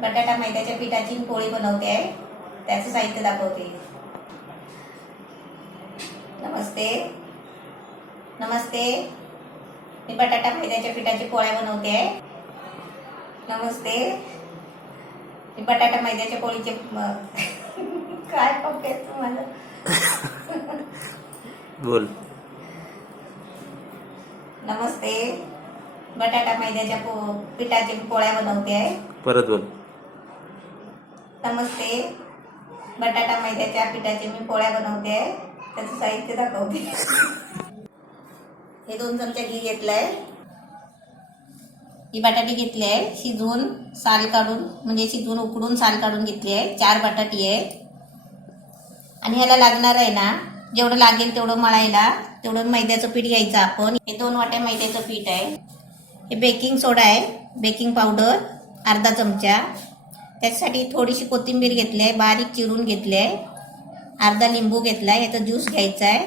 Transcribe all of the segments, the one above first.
बटाटा मैद्याच्या पिठाची पोळी बनवते आहे. त्याचं साहित्य दाखवते. नमस्ते नमस्ते, मी बटाटा मैद्याच्या पिठाची पोळ्या बनवते आहे. नमस्ते, मी बटाटा मैद्याच्या पोळीचे काय पक्के तुम्हाला बोल. नमस्ते, बटाटा मैद्याच्या पिठाची पोळ्या बनवते आहे. परत बोल. नमस्ते, बटाटा मैद्याच्या पिठाची मी पोळ्या बनवते आहे. त्याचं साहित्य दाखवते. हे 2 चमचे घी घेतलंय. ही बटाटी घेतली आहे शिजवून साल काढून, म्हणजे शिजवून उकडून साल काढून घेतली आहे. 4 बटाटी आहे. आणि ह्याला लागणार आहे ना, जेवढं लागेल तेवढं मळायला तेवढं मैद्याचं पीठ घ्यायचं आपण. हे 2 वाट्या मैद्याचं पीठ आहे. हे बेकिंग सोडा आहे, बेकिंग पावडर अर्धा चमचा. त्याच्यासाठी थोडीशी कोथिंबीर घेतली आहे, बारीक चिरून घेतली आहे. अर्धा लिंबू घेतला आहे, याचा ज्यूस घ्यायचा आहे.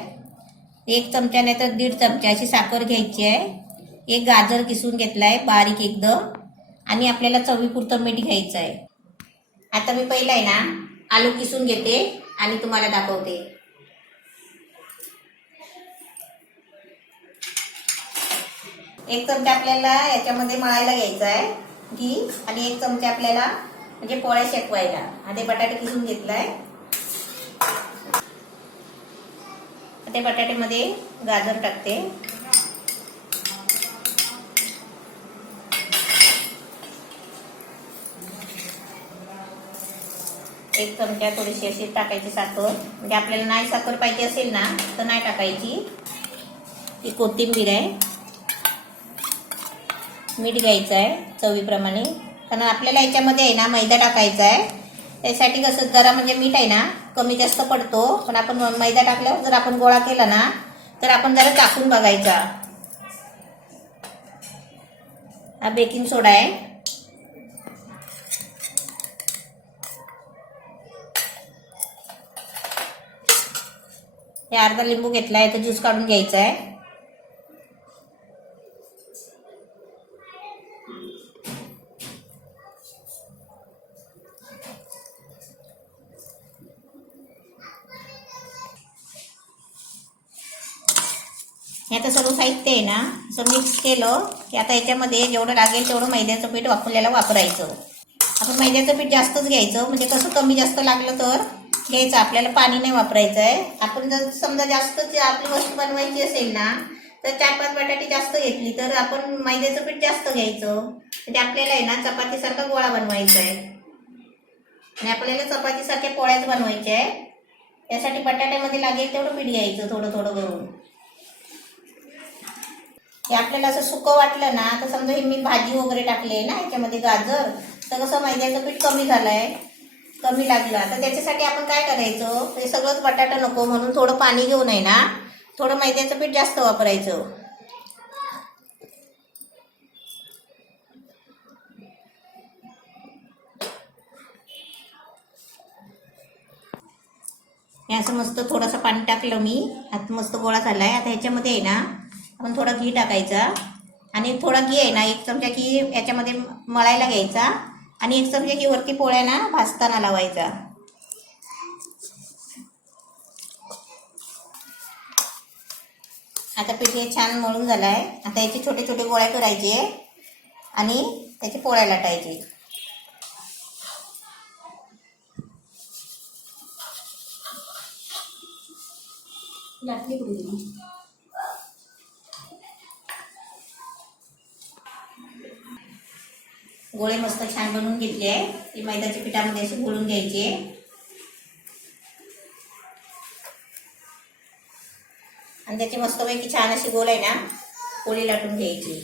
1 चमचा नाही तर 1.5 चमचा अशी साखर घ्यायची आहे. 1 गाजर किसून घेतला आहे बारीक एकदम. आणि आपल्याला चवीपुरतं मीठ घ्यायचं आहे. आता मी पहिला आहे ना आलू किसून घेते आणि तुम्हाला दाखवते. एक चमचा आपल्याला याच्यामध्ये मळायला घ्यायचा आहे घी, आणि 1 चमचा आपल्याला म्हणजे पोळ्या शेकवायला. आता बटाटे किसून घेतलाय. ते बटाट्यामध्ये गाजर टाकते. एक चमचा थोडीशी अशी टाकायची साखर, म्हणजे आपल्याला नाही साखर पाहिजे असेल ना तर नाही टाकायची. ही कोथिंबीर आहे. मीठ घ्यायचं आहे चवीप्रमाणे, कारण आपल्याला याच्यामध्ये आहे ना मैदा टाकायचा आहे. त्यासाठी कसं जरा म्हणजे मीठ आहे ना कमी जास्त पडतो, पण आपण मैदा टाकल्यावर जर आपण गोळा केला ना तर आपण जरा चाखून बघायचा. हा बेकिंग सोडा आहे. हे अर्धा लिंबू घेतला आहे, तर ज्यूस काढून घ्यायचा आहे. हे आता सर्व साहित्य आहे ना असं मिक्स केलं की आता याच्यामध्ये जेवढं लागेल तेवढं मैद्याचं पीठ आपल्याला वापरायचं. आपण मैद्याचं पीठ जास्तच घ्यायचं, म्हणजे कसं कमी जास्त लागलं तर घ्यायचं. आपल्याला पाणी नाही वापरायचं आहे. आपण जर समजा जास्त आपली वस्तू बनवायची असेल ना तर 4-5 बटाटी जास्त घेतली तर आपण मैद्याचं पीठ जास्त घ्यायचं. म्हणजे आपल्याला आहे ना चपातीसारखा गोळा बनवायचा आहे आणि आपल्याला चपातीसारख्या पोळ्याच बनवायच्या आहे. यासाठी बटाट्यामध्ये लागेल तेवढं पीठ घ्यायचं, थोडं थोडं करून. हे आपल्याला असं सुकं वाटलं ना तर समजा हे मी भाजी वगैरे टाकली ना याच्यामध्ये गाजर, तर कसं मैद्याचं पीठ कमी झालंय, कमी लागला, तर त्याच्यासाठी आपण काय करायचं, हे सगळंच बटाटा नको म्हणून थोडं पाणी घेऊन आहे ना थोडं मैद्याचं पीठ जास्त वापरायचं. हे असं मस्त थोडंसं पाणी टाकलं मी, आता मस्त गोळा झालाय. आता ह्याच्यामध्ये आहे ना आपण थोडा घी टाकायचा, आणि थोडा घी आहे ना 1 चमचा घी याच्यामध्ये मळायला घ्यायचा, आणि 1 चमचा घी वरती पोळ्यांना भाजताना लावायचा. आता पीठ हे छान मळून झालं आहे. आता याचे छोटे छोटे गोळे करायचे आणि त्याचे पोळ्या लाटायचे. लाटली कुठे गोळे मस्त छान बनवून घेतले आहे. ते मैद्याच्या पिठामध्ये असे घोळून घ्यायचे आणि त्याची मस्तपैकी छान अशी गोल आहे ना पोळी लाटून घ्यायची.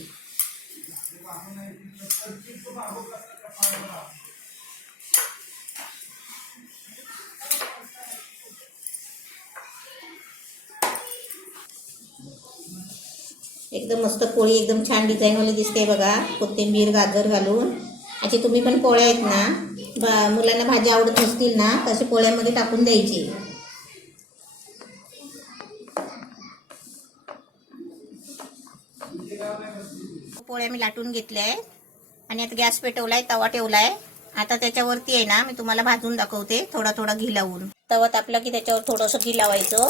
एकदम मस्त पोळी एकदम छान डिझाईनवाली दिसते बघा, कोथिंबीर गाजर घालून. अशी तुम्ही पण पोळ्या आहेत ना, मुलांना भाजी आवडत नसतील ना तसे पोळ्यामध्ये टाकून द्यायची. पोळ्या मी लाटून घेतल्या आहे आणि आता गॅस पेटवलाय, तवा ठेवलाय आता त्याच्यावरती आहे ना, मी तुम्हाला भाजून दाखवते थोडा थोडा घी लावून. तवा तापला की त्याच्यावर थोडंसं घी लावायचं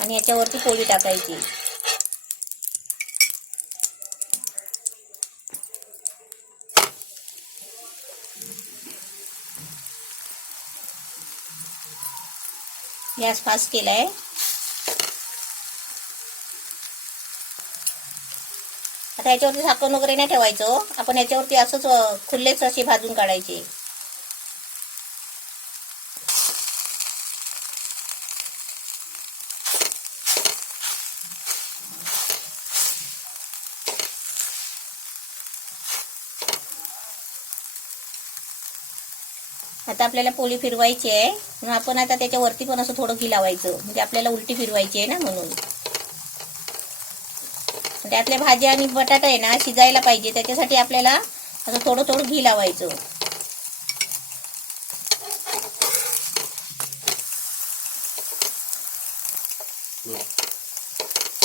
आणि याच्यावरती पोळी टाकायची. गॅस फास्ट केलाय. आता याच्यावरती झाकण वगैरे नाही ठेवायचं, आपण याच्यावरती असंच खुल्लेच असे भाजून काढायचे. आता आपल्याला पोळी फिरवायची आहे, म्हणून आपण आता त्याच्यावरती पण असं थोडं घी लावायचं, म्हणजे आपल्याला उलटी फिरवायची आहे ना म्हणून. त्यातल्या भाज्या आणि बटाटा आहे ना शिजायला पाहिजे, त्याच्यासाठी आपल्याला असं थोडं थोडं घी लावायचं.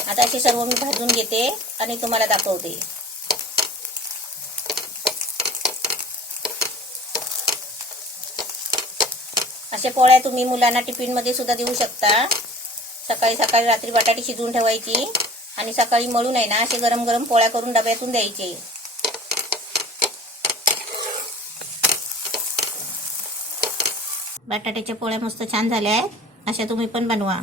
आता असे सर्व मी भाजून घेते आणि तुम्हाला दाखवते. अशा पोळ्या तुम्ही मुलांना टिफिनमध्ये सुद्धा देऊ शकता. सकाळी सकाळी रात्री बटाटे शिजवून ठेवायची आणि सकाळी मळून आहे ना असे गरम गरम पोळ्या करून डब्यातून द्यायचे. बटाट्याच्या पोळ्या मस्त छान झाल्या आहेत, अशा तुम्ही पण बनवा.